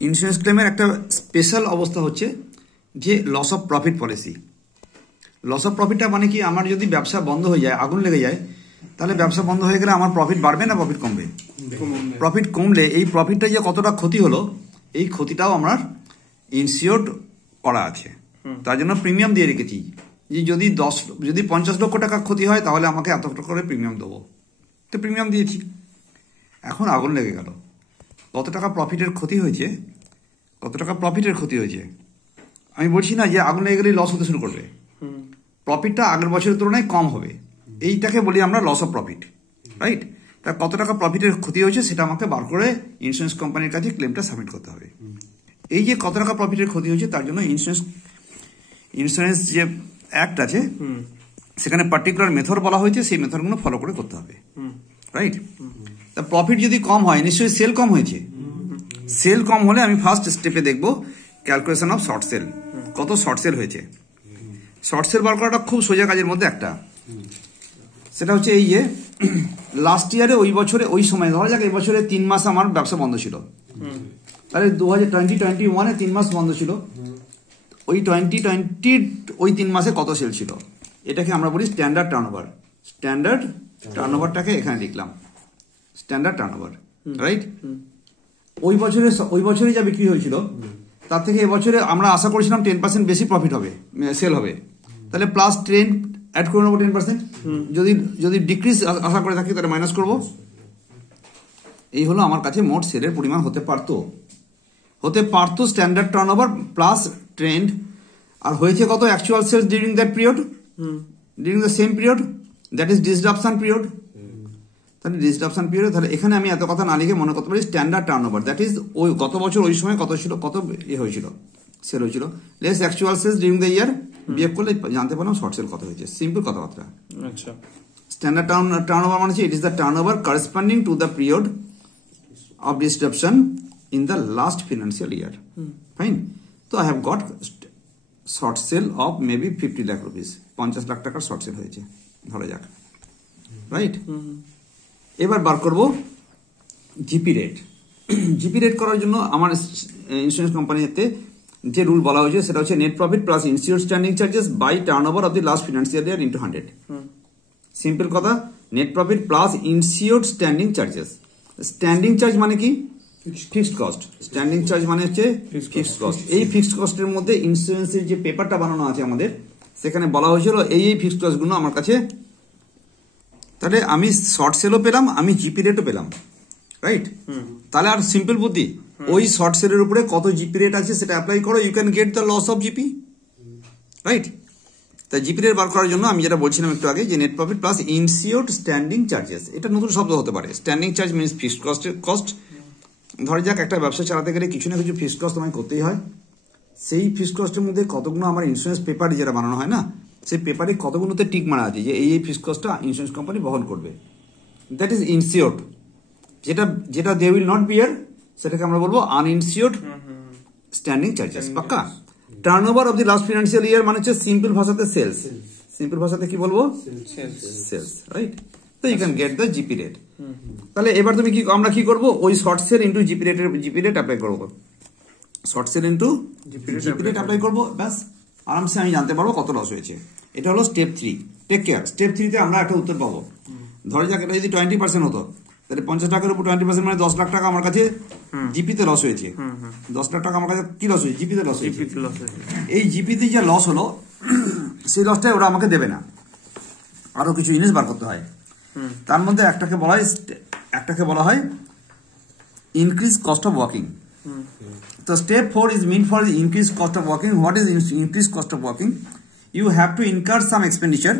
Insurance ক্লেমের একটা special অবস্থা হচ্ছে যে loss of profit policy. Loss of প্রফিটটা মানে কি, আমার যদি ব্যবসা বন্ধ হয়ে যায়, আগুন লেগে যায়, তাহলে ব্যবসা বন্ধ হয়ে গেলে আমার প্রফিট বাড়বে না প্রফিট কমবে? প্রফিট কমলে এই প্রফিটটা যে কতটা ক্ষতি হলো, এই ক্ষতিটাও আমার ইনসিওর্ড করা আছে। তার জন্য প্রিমিয়াম দিয়ে রেখেছি যে যদি 50 লক্ষ টাকা ক্ষতি হয় তাহলে আমাকে এত করে প্রিমিয়াম দেবো, তো প্রিমিয়াম দিয়েছি। এখন আগুন লেগে গেল, কত টাকা প্রফিটের ক্ষতি হয়েছে, আমি বলছি না যে আগুন লেগে গেলেই লস হতে শুরু করবে, প্রফিটটা আগের বছরের তুলনায় কম হবে, এইটাকে বলি আমরা লস অফ প্রফিট, রাইট? তা কত টাকা প্রফিটের ক্ষতি হয়েছে সেটা আমাকে বার করে ইন্স্যুরেন্স কোম্পানির কাছে ক্লেমটা সাবমিট করতে হবে। এই যে কত টাকা প্রফিটের ক্ষতি হয়েছে তার জন্য ইন্স্যুরেন্স যে অ্যাক্ট আছে সেখানে পার্টিকুলার মেথড বলা হয়েছে, সেই মেথডগুলো ফলো করে করতে হবে, রাইট? তা প্রফিট যদি কম হয়, নিশ্চয়ই সেল কম হয়েছে। সেল কম হলে আমি ফার্স্ট স্টেপে দেখবো ক্যালকুলেশন অফ শর্ট সেল, কত শর্ট সেল হয়েছে। শর্ট সেল বার করাটা খুব সোজা কাজের মধ্যে একটা। সেটা হচ্ছে এই যে লাস্ট ইয়ারে ওই বছরে ওই সময়, ধরা যাক এই বছরে 3 মাস আমার ব্যবসা বন্ধ ছিল, তাহলে 2020-21 3 মাস বন্ধ ছিল, ওই 2020 ওই 3 মাসে কত সেল ছিল, এটাকে আমরা বলি স্ট্যান্ডার্ড টার্নওভার। স্ট্যান্ডার্ড টার্নওভারটাকে এখানে লিখলাম, স্ট্যান্ডার্ড টার্নওভার, রাইট? ওই বছরে যা বিক্রি হয়েছিল তার থেকে এবছরে আমরা আশা করেছিলাম 10% বেশি প্রফিট হবে, সেল হবে, তাহলে প্লাস 10 অ্যাড করে নেবো 10%। যদি ডিক্রিজ আশা করে থাকি তাহলে মাইনাস করবো। এই হলো আমার কাছে মোট সেলের পরিমাণ হতে পারতো স্ট্যান্ডার্ড টার্নওভার প্লাস ট্রেন্ড। আর হয়েছে কত actual sales during that period, during the same period, that is disruption period. তাহলে ডিসরাপশন পিরিয়ড, তাহলে এখানে আমি এত কথা না লিখে মনে করতে পারি স্ট্যান্ডার্ড টার্নওভার, দ্যাট ইজ ওই গত বছর ওই সময় কত ছিল, কত হয়েছিল, সেল হয়েছিল, less actual sales during the year, বিয়োগ করলে জানতে পারলাম শর্ট সেল কত হয়েছে। সিম্পল কথাবার্তা। আচ্ছা, স্ট্যান্ডার্ড টার্নওভার মানে it is the turnover corresponding to the period of disruption in the last financial year. Fine. So I have got short sale of maybe 50 lakh rupees. 50 lakh টাকার short sell হয়েছে ধরা যাক, right? এবার বার করব GP rate. GP rate করার জন্য আমার insurance কোম্পানিতে যে রুল বলা হয়েছে সেটা হচ্ছে net profit plus insured standing charges by turnover of the last financial year into 100। Simple কথা, net profit plus insured standing charges. Standing charge মানে কি? Fixed cost. স্ট্যান্ডিং চার্জ মানে হচ্ছে ফিক্সড কস্ট। এই ফিক্সড কস্টের মধ্যে ইন্স্যুরেন্সের যে পেপারটা বানানো আছে আমাদের, সেখানে বলা হয়েছিল এই ফিক্সড কস্টগুলো আমার কাছে। তাহলে আমি শর্ট সেলও পেলাম, আমি জিপি রেটও পেলাম, রাইট? তাহলে আর সিম্পল বুদ্ধি, ওই শর্ট সেলের উপরে কত জিপি রেট আছে সেটা অ্যাপ্লাই করো, you can get the loss of GP, right? তাই জিপি রেট বার করার জন্য আমি যেটা বলছিলাম একটু আগে যে net profit plus insured standing charges, এটা নতুন শব্দ হতে পারে। Standing charge means fixed cost. ধরে যাক একটা ব্যবসা চালাতে গেলে কিছু না কিছু ফিক্সড কস্ট আমায় করতেই হয়। সেই ফিক্সড কস্টের মধ্যে কতগুলো আমার ইন্স্যুরেন্স পেপারে যেটা বানানো হয় না, সেই পেপারে কতগুলোতে টিক মারা আছে যে এই ফিক্সড কস্টটা ইন্স্যুরেন্স কোম্পানি বহন করবে, দ্যাট ইজ ইনসিওর্ড। যেটা দে উইল নট বিয়ার সেটাকে আমরা বলবো আনইনসিওর্ড স্ট্যান্ডিং চার্জেস। পাক্কা? Turnover of the last financial year মানে হচ্ছে সিম্পল ভাষাতে সেলস। সিম্পল ভাষাতে কি বলবো? Sales, right? তো you can get the GP rate. তাহলে এবার আমরা কি করবো, ওই short sale into GP rate apply করবো। Short sale into GP rate apply করবো, ব্যাস আরামসে আমি জানতে পারবো কত লস হয়েছে। এটা হলো স্টেপ 3। টেক কেয়ার, স্টেপ 3-তে আমরা একটা উত্তর পাবো। ধরে যাক এটা যদি 20% হতো, তাহলে 50 টাকার উপর 20% মানে 10 লাখ টাকা আমার কাছে জিপিতে লস হয়েছে। 10 লাখ টাকা আমার কাছে কি লস হয়েছে? জিপিতে লস হয়েছে। এই জিপিতে যে লস হলো সেই লসটাই ওরা আমাকে দেবে না, আরো কিছু জিনিস বার করতে হয়। তার মধ্যে একটাকে বলা হয় ইনক্রিজ কস্ট অফ ওয়ার্কিং। তো step 4 is meant for the increased cost of working. What is increased cost of working? You have to incur some expenditure.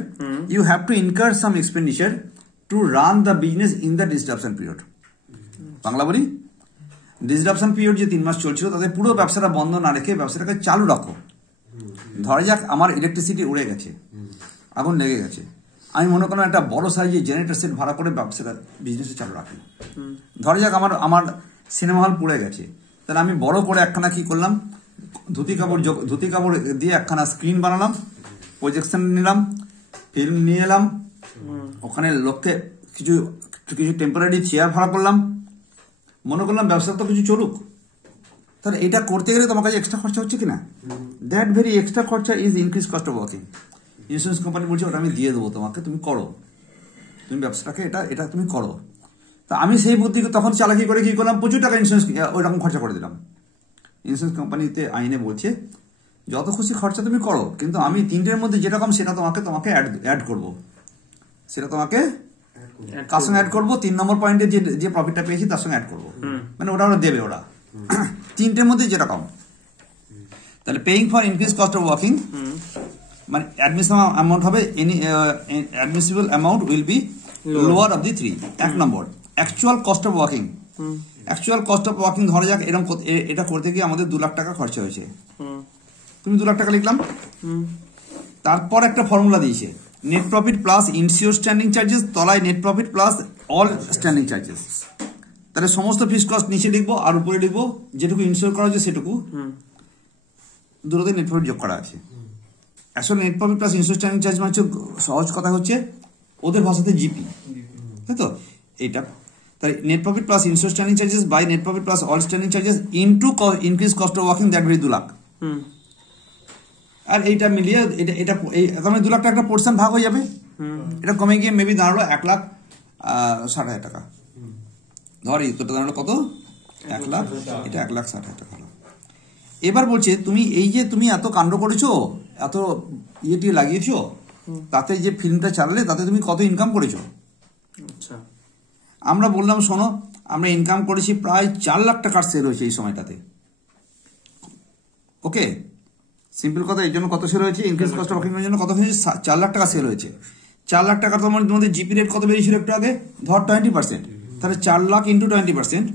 You have to incur some expenditure to run the business in the disruption period. Bangla বলি, disruption period যে 3 মাস চলছিল তাতে পুরো ব্যবসাটা বন্ধ না রেখে ব্যবসাটাকে চালু রাখো। ধরা যাক আমার ইলেকট্রিসিটি উড়ে গেছে, আগুন লেগে গেছে, আমি মনে করলাম একটা বড় সাইজের জেনারেটর সেট ভাড়া করে ব্যবসাটা বিজনেসে চালু রাখি। ধরা যাক আমার সিনেমা হল পুড়ে গেছে, তাহলে আমি বড় করে একখানা কি করলাম, ধুতি কাপড় দিয়ে একখানা স্ক্রিন বানালাম, প্রজেকশন নিলাম, ফিল্ম নিয়ে এলাম, ওখানে লোককে কিছু টেম্পোরারি চেয়ার ভাড়া করলাম, মনে করলাম ব্যবসা তো কিছু চলুক। তাহলে এটা করতে গেলে তোমার কাছে এক্সট্রা খরচা হচ্ছে কিনা? দ্যাট ভেরি এক্সট্রা খরচা is increase cost of working. Insurance company বলছে ওটা আমি দিয়ে দেবো তোমাকে, তুমি করো, তুমি ব্যবসাটাকে এটা তুমি করো। তা আমি সেই বুদ্ধি তখন চালাকি করে কি করলাম, প্রচুর টাকা ইন্স্যুরেন্স ওইরকম খরচা করে দিলাম। ইন্স্যুরেন্স কোম্পানিতে আইনে বলছে যত খুশি খরচা তুমি করো, কিন্তু আমি তিনটের মধ্যে যেটা কম সেটা তোমাকে অ্যাড করবো, সেটা তোমাকে কার সঙ্গে অ্যাড করবো, 3 নম্বর পয়েন্টে যে প্রফিটটা পেয়েছি তার সঙ্গে অ্যাড করবো, মানে ওটা ওরা দেবে, ওরা তিনটের মধ্যে যেটা কম। তাহলে paying for increase cost of working মানে অ্যাডমিশন অ্যামাউন্ট হবে, any admissible amount will be lower of the 3। 1 number actual cost of working. Actual cost of working ধরা যাক এরকম, এটা করতে গিয়ে আমাদের 2 লাখ টাকা খরচা হয়েছে, তুমি 2 লাখ টাকা লিখলাম। তারপর একটা ফর্মুলা দিয়েছে, net profit plus insured standing charges, তলায় net profit plus all standing charges. তাহলে সমস্ত ফিক্সড কস্ট নিচে লিখবো আর উপরে লিখবো যেটুকু ইনসিওর করা হচ্ছে সেটুকু, দুটোতে নেট প্রফিট যোগ করা আছে। আসলে net profit plus insured standing charge মানে হচ্ছে, সহজ কথা হচ্ছে ওদের ভাষাতে জিপি, তাই তো? এটা তাহলে net profit plus insured standing charges by net profit plus all standing charges into increase cost of working, that very 2 lakh. আর এইটা মিলিয়ে এটা 2 লাখ টাকা একটা পোর্শন ভাগ হয়ে যাবে, এটা কমে গিয়ে মেবি দাঁড়ালো 1,60,000 টাকা। ধরি তোটা দাঁড়ালো কত, 1 লাখ, এটা 1,60,000 টাকা হলো। এবার বলছে তুমি এই যে তুমি এত কাণ্ড করেছো, এত ইয়েটি লাগিয়েছো, তাতে যে ফিল্মটা চালালে তাতে তুমি কত ইনকাম করেছো? আচ্ছা, আমরা বললাম শোনো আমরা ইনকাম করেছি প্রায় 4 লাখ টাকার সেল হয়েছে এই সময়টাতে। ওকে, সিম্পল কথা, এই জন্য কত সেল হয়েছে, ইনক্রিজ কস্ট অফ ওয়ার্কিং এর জন্য কত হয়েছে, 4 লাখ টাকা সেল হয়েছে। 4 লাখ টাকা তোমার মধ্যে জিপি রেট কত বেরিয়েছিল একটু আগে, ধর 20%, তাহলে 4 লাখ ইন্টু 20%,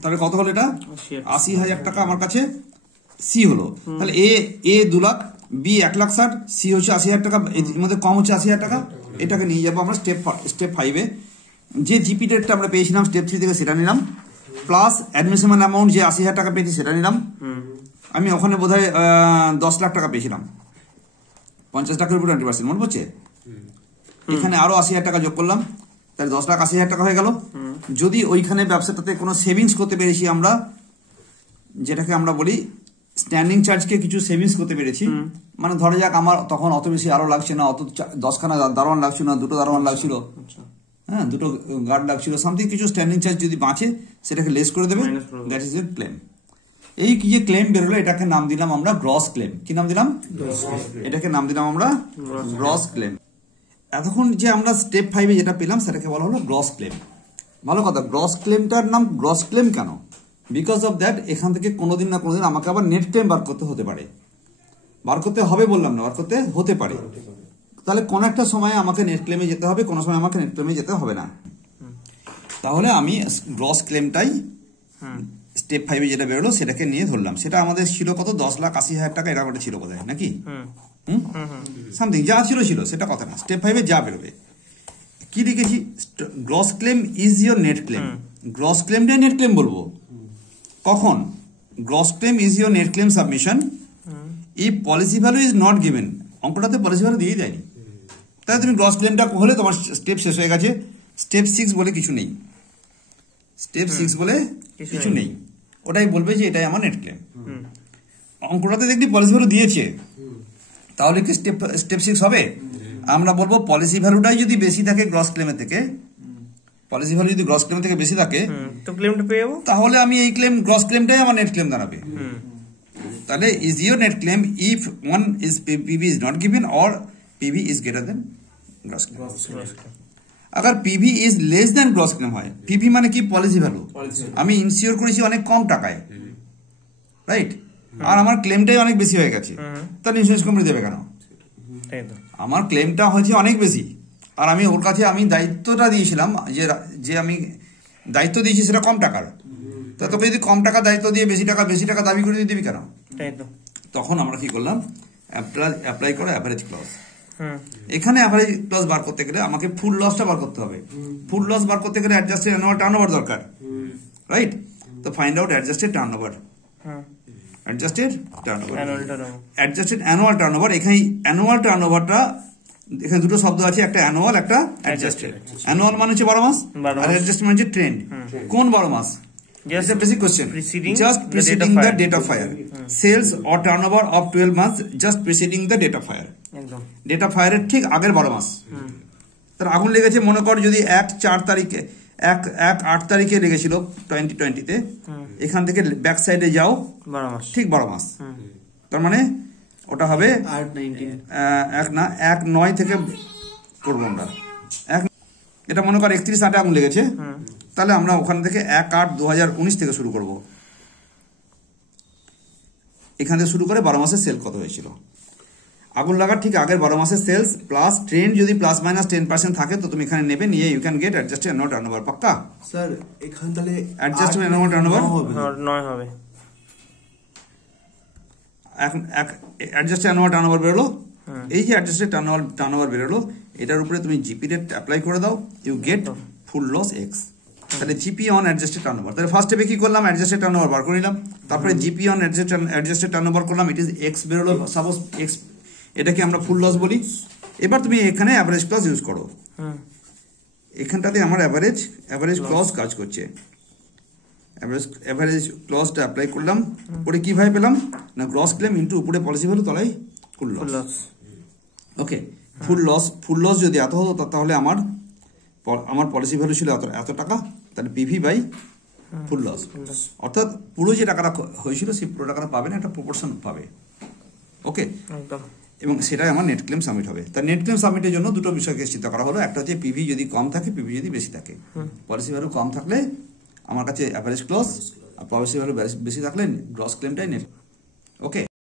তাহলে কত হলো, এটা 80,000 টাকা আমার কাছে সি হলো। তাহলে এ 2 লাখ, বি 1,60,000, সি হচ্ছে 80,000 টাকা, এর মধ্যে কম হচ্ছে 80,000 টাকা। এটাকে নিয়ে যাবো আমরা স্টেপ 5-এ, যে জিপি রেটটা আমরা পেয়েছিলাম স্টেপ 3 থেকে সেটা নিলাম, প্লাস অ্যাডমিশন অ্যামাউন্ট যে 80,000 টাকা পেয়েছি সেটা নিলাম। আমি ওখানে বোধহয় 10 লাখ টাকা পেয়েছিলাম, 50 টাকার উপর 20%, মনে পড়ছে? এখানে আরো 80,000 টাকা যোগ করলাম, তাহলে 10 লাখ 80,000 টাকা হয়ে গেল। যদি ওইখানে ব্যবসাটাতে কোনো সেভিংস করতে পেরেছি আমরা, যেটাকে আমরা বলি স্ট্যান্ডিং চার্জকে কিছু সেভিংস করতে পেরেছি, মানে ধরে যাক আমার তখন অত বেশি আরো লাগছে না, অত 10খানা দারোয়ান লাগছিল না, 2টো দারোয়ান লাগছিল, হ্যাঁ 2টো গার্ড লাগছিল, সামথিং কিছু স্ট্যান্ডিং চার্জ যদি বাঁচে সেটাকে লেস করে দেবে, দ্যাট ইজ এ ক্লেম। এই কি যে ক্লেম বেরোলো এটাকে নাম দিলাম আমরা গ্রস ক্লেম। কি নাম দিলাম? এটাকে নাম দিলাম আমরা গ্রস ক্লেম। এতক্ষণ যে আমরা স্টেপ 5-এ যেটা পেলাম সেটাকে বলা হলো গ্রস ক্লেম। ভালো কথা, গ্রস ক্লেমটার নাম গ্রস ক্লেম কেন? বিকজ অফ দ্যাট এখান থেকে কোনোদিন না কোনোদিন আমাকে আবার নেট ক্লেম বার করতে হতে পারে, বার করতে হবে বললাম না, বার করতে হতে পারে। তাহলে কোন একটা সময় আমাকে নেট ক্লেমে যেতে হবে, কোনো সময় আমাকে নেট ক্লেমে যেতে হবে না। তাহলে আমি গ্রস ক্লেমটাই স্টেপ 5-এ যেটা বেরোলো সেটাকে নিয়ে ধরলাম। সেটা আমাদের ছিল কত, 10,80,000 টাকা এরকম ছিল বোধহয়, নাকি সামথিং যা ছিল সেটা কথা না, স্টেপ 5-এ যা বেরোবে। কি লিখেছি, gross claim is your net claim. Gross ক্লেমটাই নেট ক্লেম বলবো কখন, gross claim is your net claim submission if policy value is not given. অঙ্কটাতে পলিসি ভ্যালু দিয়ে দেয়নি, তাহলে তুমি গ্রস ক্লেমটা হলে তোমার স্টেপ শেষ হয়ে গেছে। স্টেপ 6 বলে কিছু নেই, স্টেপ 6 বলে কিছু নেই, ওটাই বলবে যে এটাই আমার নেট ক্লেম। অঙ্কটাতে দেখবি পলিসি ভ্যালু দিয়েছে, তাহলে কি স্টেপ 6 হবে? আমরা বলবো পলিসি ভ্যালুটাই যদি বেশি থাকে গ্রস ক্লেমের থেকে, পলিসি ভ্যালু যদি গ্রস ক্লেম থেকে বেশি থাকে তো ক্লেমটা পেয়ে যাবো, তাহলে আমি এই ক্লেম গ্রস ক্লেমটাই আমার নেট ক্লেম দাঁড়াবে। তাহলে is your net claim if one is PV is not given or PV is greater than gross claim. अगर PV is less than gross claim হয়, পিভি মানে কি, পলিসি ভ্যালু, আমি ensure করেছি অনেক কম টাকায়, রাইট, আর আমার ক্লেমটাই অনেক বেশি হয়ে গেছে, তাহলে ইন্স্যুরেন্স কোম্পানি দেবে কেন? আমার ক্লেমটা হয়েছে অনেক বেশি, আর আমি ওর কাছে আমি দায়িত্বটা দিয়েছিলাম, যে আমি দায়িত্ব দিয়েছি সেটা কম টাকার, তা তোকে যদি কম টাকা দায়িত্ব দিয়ে বেশি টাকা দাবি করে দিবি কেন? তখন আমরা কি করলাম, অ্যাপ্লাই করে অ্যাভারেজ ক্লজ। এখানে অ্যাভারেজ ক্লজ বার করতে গেলে আমাকে ফুল লসটা বার করতে হবে। ফুল লস বার করতে গেলে অ্যাডজাস্টেড অ্যানুয়াল টার্নওভার দরকার, রাইট? তো find out adjusted turnover, adjusted annual turnover. এখানে অ্যানুয়াল টার্নওভারটা, এখানে দুটো শব্দ আছে, একটা অ্যানুয়াল একটা অ্যাডজাস্টেড। অ্যানুয়াল মানে হচ্ছে 12 মাস, আর অ্যাডজাস্টেড মানে হচ্ছে ট্রেন্ড। কোন 12 মাস? It's a basic question. Just preceding the date of fire. Sales or turnover of 12 months just preceding the date of fire. একদম ডেট অফ ফায়ারের ঠিক আগের 12 মাস। তার আগুন লেগেছে মনে কর যদি 1/4 তারিখে 1/8 তারিখে লেগেছিল 2020-তে, এখান থেকে ব্যাক সাইডে যাও 12 মাস, ঠিক 12 মাস। তার মানে ওটা হবে 1/9 থেকে করবো আমরা। এটা মনে কর 31/8 আগুন লেগেছে, তাহলে আমরা ওখান থেকে 1/8/2019 থেকে শুরু করব। এখান থেকে শুরু করে 12 মাসের সেল কত হয়েছিল, আগুন লাগার ঠিক আগের 12 মাসের সেলস প্লাস ট্রেন্ড যদি ±10% থাকে তো তুমি এখানে নেবে, নিয়ে you can get adjusted annual turnover. পাক্কা স্যার এখান তাহলে অ্যাডজাস্টেড অ্যানুয়াল টার্নওভার 9 হবে। এখন অ্যাডজাস্টেড অ্যানুয়াল টার্নওভার বেরোলো। এই যে অ্যাডজাস্টেড টার্নওভার বেরোলো, এটার উপরে তুমি জিপি রেট অ্যাপ্লাই করে দাও, you get full loss X. তাহলে জিপি অন অ্যাডজাস্টেড টার্নওভার, তাহলে ফার্স্ট স্টেপে কি করলাম, অ্যাডজাস্টেড টার্নওভার বার করে নিলাম, তারপরে জিপি অন অ্যাডজাস্টেড টার্নওভার করলাম, ইট ইজ এক্স বেরোলো, সাপোজ এক্স, এটাকে আমরা ফুল লস বলি। এবার তুমি এখানে অ্যাভারেজ ক্লজ ইউজ করো, এখানটাতে আমার অ্যাভারেজ ক্লজ কাজ করছে, অ্যাভারেজ ক্লজটা অ্যাপ্লাই করলাম, পরে কিভাবে পেলাম না গ্রস ক্লেম ইন্টু উপরে পলিসি ভ্যালু তলায় ফুল লস। ওকে, ফুল লস যদি এত হতো তাহলে আমার পলিসি ভ্যালু ছিল এত টাকা, তাহলে পিভি বাই ফুল লস, অর্থাৎ পুরো যে টাকাটা হয়েছিল সেই পুরো টাকাটা পাবে না, একটা প্রপোর্শন পাবে। ওকে, এবং সেটাই আমার নেট ক্লেম সাবমিট হবে। তার নেট ক্লেম সাবমিটের জন্য দুটো বিষয়কে চিন্তা করা হলো, একটা হচ্ছে পিভি যদি কম থাকে, পিভি যদি বেশি থাকে। পলিসি ভ্যালু কম থাকলে আমার কাছে অ্যাভারেজ ক্লজ, আর পলিসি ভ্যালু বেশি থাকলে গ্রস ক্লেমটাই নেট। ওকে,